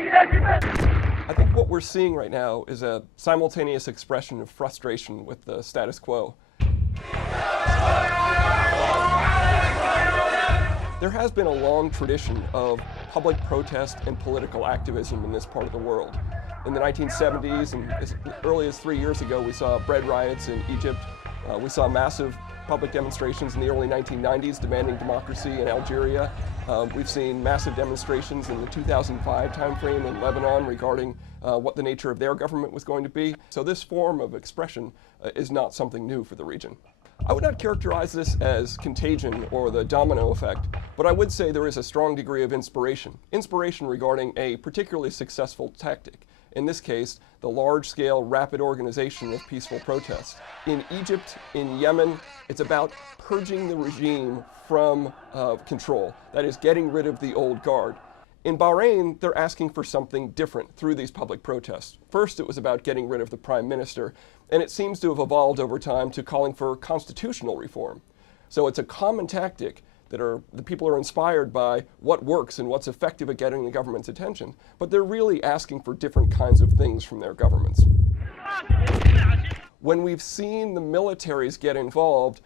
I think what we're seeing right now is a simultaneous expression of frustration with the status quo. There has been a long tradition of public protest and political activism in this part of the world. In the 1970s and as early as 3 years ago, we saw bread riots in Egypt. We saw massive public demonstrations in the early 1990s demanding democracy in Algeria. We've seen massive demonstrations in the 2005 timeframe in Lebanon regarding what the nature of their government was going to be. So this form of expression is not something new for the region. I would not characterize this as contagion or the domino effect, but I would say there is a strong degree of inspiration regarding a particularly successful tactic. In this case, the large-scale rapid organization of peaceful protests. In Egypt, in Yemen, it's about purging the regime from control, that is, getting rid of the old guard. In Bahrain, they're asking for something different through these public protests. First, it was about getting rid of the prime minister, and it seems to have evolved over time to calling for constitutional reform. So it's a common tactic that the people are inspired by what works and what's effective at getting the government's attention, but they're really asking for different kinds of things from their governments. When we've seen the militaries get involved,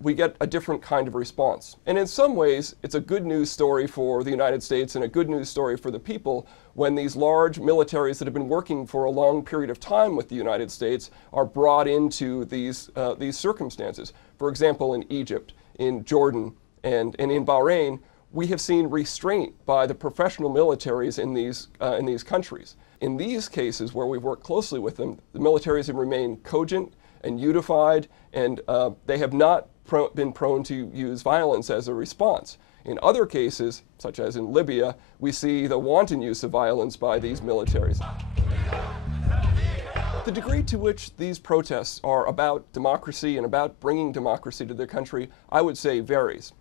we get a different kind of response. And in some ways, it's a good news story for the United States and a good news story for the people when these large militaries that have been working for a long period of time with the United States are brought into these circumstances. For example, in Egypt, in Jordan, and in Bahrain, we have seen restraint by the professional militaries in these countries. In these cases where we've worked closely with them, the militaries have remained cogent and unified, and they have not been prone to use violence as a response. In other cases, such as in Libya, we see the wanton use of violence by these militaries. The degree to which these protests are about democracy and about bringing democracy to their country, I would say varies.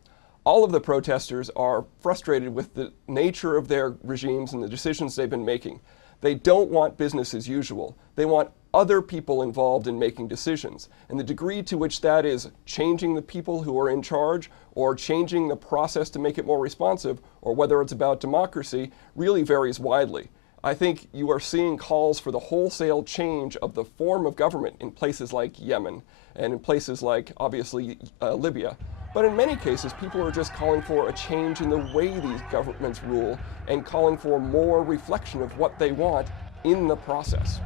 All of the protesters are frustrated with the nature of their regimes and the decisions they've been making. They don't want business as usual. They want other people involved in making decisions. And the degree to which that is changing the people who are in charge or changing the process to make it more responsive, or whether it's about democracy, really varies widely. I think you are seeing calls for the wholesale change of the form of government in places like Yemen and in places like, obviously, Libya. But in many cases, people are just calling for a change in the way these governments rule and calling for more reflection of what they want in the process.